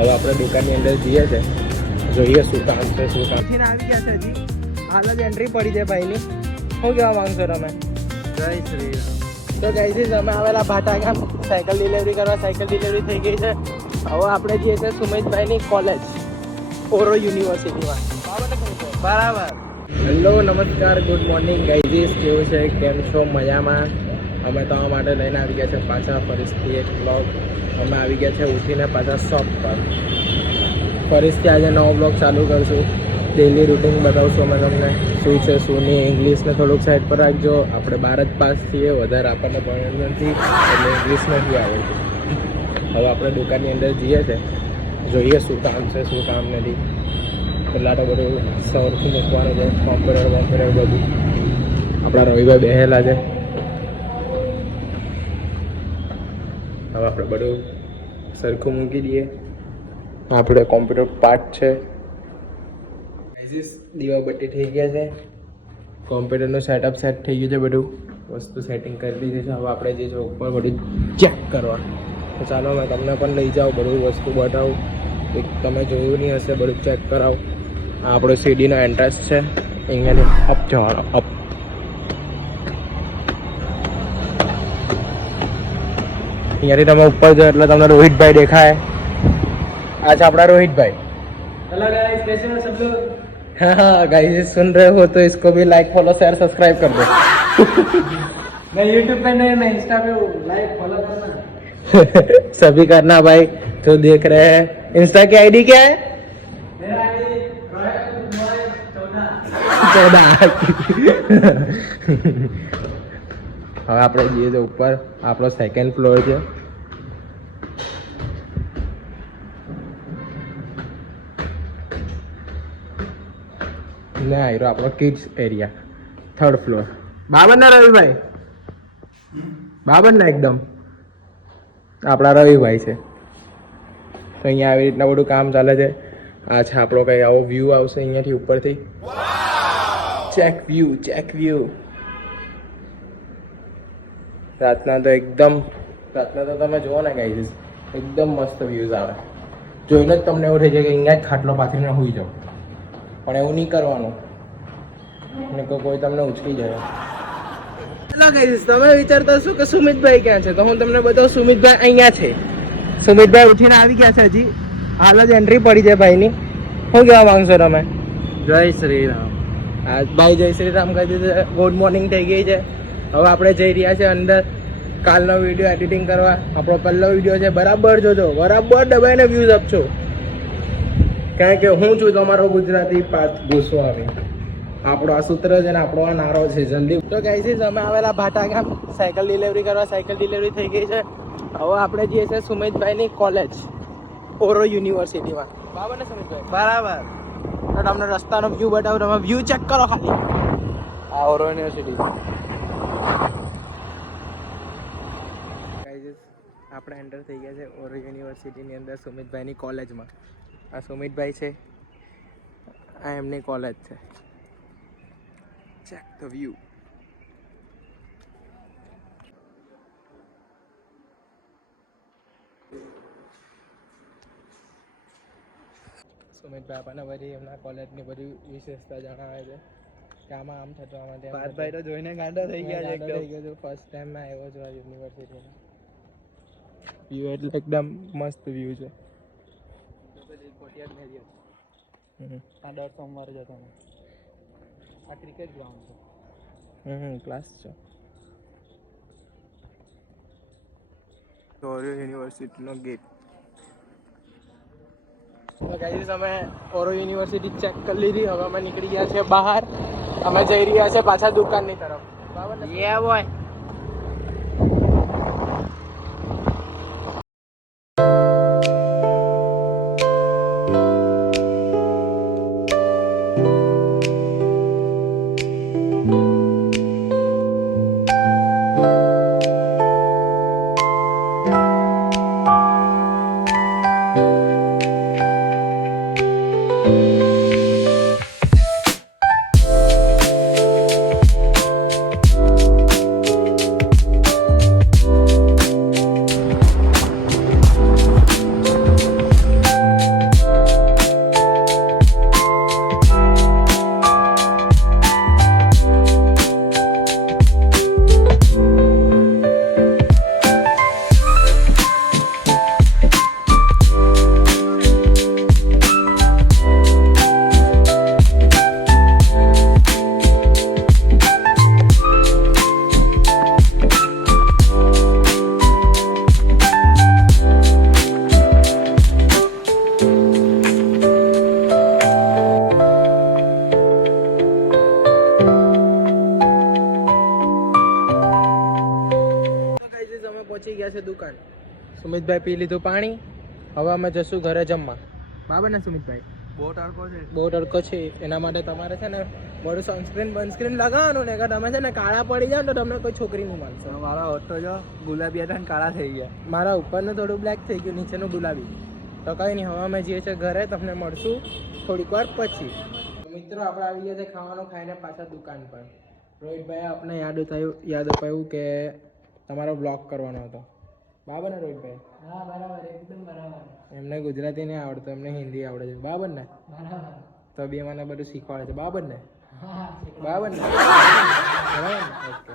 હવે આપણે દુકાનની અંદર જઈએ છે, જોઈએ શું કામ છે શું કામ છે. આવી ગયા છે, હજી હાલ જ એન્ટ્રી પડી છે ભાઈની. શું કહેવા માંગશો તમે? જય શ્રી રામ. તો ગાઈઝ અમે આવેલા ભાટા ગામ સાયકલ ડિલિવરી કરવા. સાયકલ ડિલિવરી થઈ ગઈ છે. હવે આપણે જઈએ છીએ સુમિતભાઈની કોલેજ ઓરો યુનિવર્સિટીમાં. બરાબર. હેલો, નમસ્કાર, ગુડ મોર્નિંગ ગાઈઝ. કેવું છે, કેમ છો? મજામાં? અમે તમારા માટે લઈને આવી ગયા છે પાછા ફરીથી એક બ્લોગ. અમે આવી ગયા છે ઉઠીને પાછા શોપ પર. ફરીથી આજે નવો બ્લોગ ચાલુ કરશું. ડેલી રૂટીન બતાવશું અમે તમને, શું છે શું નહીં. ઇંગ્લિશને થોડુંક સાઈડ પર રાખજો. આપણે 12 જ પાસ થઈએ, વધારે આપણને ભણ્યું નથી એટલે ઇંગ્લિશ નથી આવડતું. હવે આપણે દુકાનની અંદર જઈએ છે, જોઈએ શું કામ છે શું કામ નથી. પહેલાં તો બધું સરખું મૂકવાનું છે, કોમ્પ્યુટર બધું. આપણા રવિભાઈ બેહેલા છે. હવે આપણે બધું સરખું મૂકી દઈએ. આપણે કોમ્પ્યુટર પાર્ટ છે. દીવાબત્તી થઈ ગયા છે. કોમ્પ્યુટરનું સેટઅપ સેટ થઈ ગયું છે. બધું વસ્તુ સેટિંગ કરી દીધી છે. હવે આપણે જે છે ઉપર બધું ચેક કરવા. તો ચાલો મેં તમને પણ લઈ જાઉં, બધું વસ્તુ બતાવું. એક તમે જોયું નહીં હશે, બધું ચેક કરાવું. આ આપણો સીડીનો એન્ટ્રન્સ છે. અહીંયાથી અપ જવાનો, અપ. અહીંયાથી તમે ઉપર જાઓ એટલે તમને રોહિતભાઈ દેખાય. આ છે આપણા રોહિતભાઈ. हेलो गाइस, कैसे हो सब लोग? हाँ हाँ गाइस, सुन रहे हो तो इसको भी लाइक फॉलो शेयर सब्सक्राइब कर दो. मैं YouTube पे नहीं, मैं इंस्टा पे हूँ. लाइक फॉलो करना. सभी करना भाई जो देख रहे हैं. इंस्टा की आईडी क्या है? मेरा आईडी रोहित 14. હવે આપણે જઈએ તો ઉપર. આપણો સેકન્ડ ફ્લોર છે. ને આવ્યો આપણો kids area, third floor. Babar ના રવિભાઈ? બાબર ના એકદમ. આપણા રવિભાઈ છે. તો અહીંયા આવી રીતના બધું કામ ચાલે છે. આ છે આપણો કંઈ આવો વ્યૂ આવશે અહીંયાથી ઉપરથી. Check view, check view. રાતના તો તમે જુઓ ને ગાઈઝ, એકદમ મસ્ત વ્યૂઝ આવે. જોઈને જ તમને એવું થઈ જાય કે અહીંયા જ ખાટલો પાથરીને સૂઈ જાઓ. પણ એવું નહીં કરવાનું, ને કોઈ તમને ઉચકી જાય. ચલો ગાઈઝ, તમે વિચારતા હશો કે સુમિતભાઈ ક્યાં છે, તો હું તમને બતાવું. સુમિતભાઈ અહીંયા છે. સુમિતભાઈ ઉઠીને આવી ગયા છે. હજી હાલ જ એન્ટ્રી પડી છે ભાઈની. શું કહેવા માંગશો તમે? જય શ્રી રામ. હા ભાઈ, જય શ્રી રામ કહી દીધું. ગુડ મોર્નિંગ થઈ ગઈ છે. હવે આપણે જઈ રહ્યા છે અંદર કાલનો વિડીયો એડિટિંગ કરવા. આપણો પહેલો વિડીયો છે, બરાબર જોજો, બરાબર દબાઈને વ્યૂઝ આપજો. કારણ કે હું છું તમારો ગુજરાતી પાર્થ ગોસ્વામી. આપણો આ સૂત્ર છે ને આપણો આ નારો છે. જલ્દી તો ગાઈઝ અમે આવેલા ભાટા ગામ સાયકલ ડિલિવરી કરવા. સાયકલ ડિલિવરી થઈ ગઈ છે. હવે આપણે જઈએ છીએ સુમિતભાઈની કોલેજ ઓરો યુનિવર્સિટીમાં. બરાબર ને સુમિતભાઈ? બરાબર. તો તમને રસ્તાનો વ્યૂ બતાવું. તમે વ્યૂ ચેક કરો ખાલી. આ ઓરો યુનિવર્સિટી. આપણે એન્ટર થઈ ગયા છે ઓરો યુનિવર્સિટીની અંદર સુમિતભાઈની કોલેજમાં. આ સુમિતભાઈ છે, આ એમની કોલેજ છે. Check the view. સુમિતભાઈ આપણને બધી એમના કોલેજની બધી વિશેષતા જણાવે છે કે આમાં આમ થતું, આમાં તેમ. પાર્થભાઈ તો જોઈને ગાંડા થઈ ગયા છે એકદમ. ફર્સ્ટ ટાઈમ મેં આવ્યો છું આ યુનિવર્સિટીમાં. વ્યૂ એટલે એકદમ મસ્ત વ્યૂ છે. આ દર સોમવારે જતો. આ ક્રિકેટ ગ્રાઉન્ડ છે. ક્લાસ છે. ઓરો યુનિવર્સિટીનો ગેટ. તો ગાઈઝ અમે ઓરો યુનિવર્સિટી ચેક કરી લીધી. હવે અમે નીકળી ગયા છે બહાર. અમે જઈ રહ્યા છે પાછા દુકાનની તરફ. બરાબર ને? યે બોય. સુમિતભાઈ પી લીધું પાણી. હવે અમે જશું ઘરે જમવા. બરાબર ને સુમિતભાઈ? બહુ તડકો છે. બહુ તડકો છે, એના માટે તમારે છે ને બધું સનસ્ક્રીન લગાવવાનું ને, કે તમે છે ને કાળા પડી જાઓ તો તમને કોઈ છોકરી નહીં મળશે. મારા હોઠ તો જો ગુલાબી હતા ને કાળા થઈ ગયા. મારા ઉપરનું થોડું બ્લેક થઈ ગયું, નીચેનું ગુલાબી. તો કંઈ નહીં, હવે અમે જઈએ છીએ ઘરે. તમને મળશું થોડીક વાર પછી. મિત્રો આપણે આવી ગયા છે ખાવાનું ખાઈને પાછા દુકાન પર. રોહિતભાઈ આપણે યાદ અપાયું કે તમારો બ્લોગ કરવાનો હતો. બરાબર ને રોહિતભાઈ? હા બરાબર, એકદમ બરાબર. એમને ગુજરાતી નહીં આવડતું, એમને હિન્દી આવડે છે. બરાબર ને? બરાબર. તો બી મને બધું શીખવાડે છે. બરાબર ને? હા બરાબર ને? બરાબર ને? ઓકે.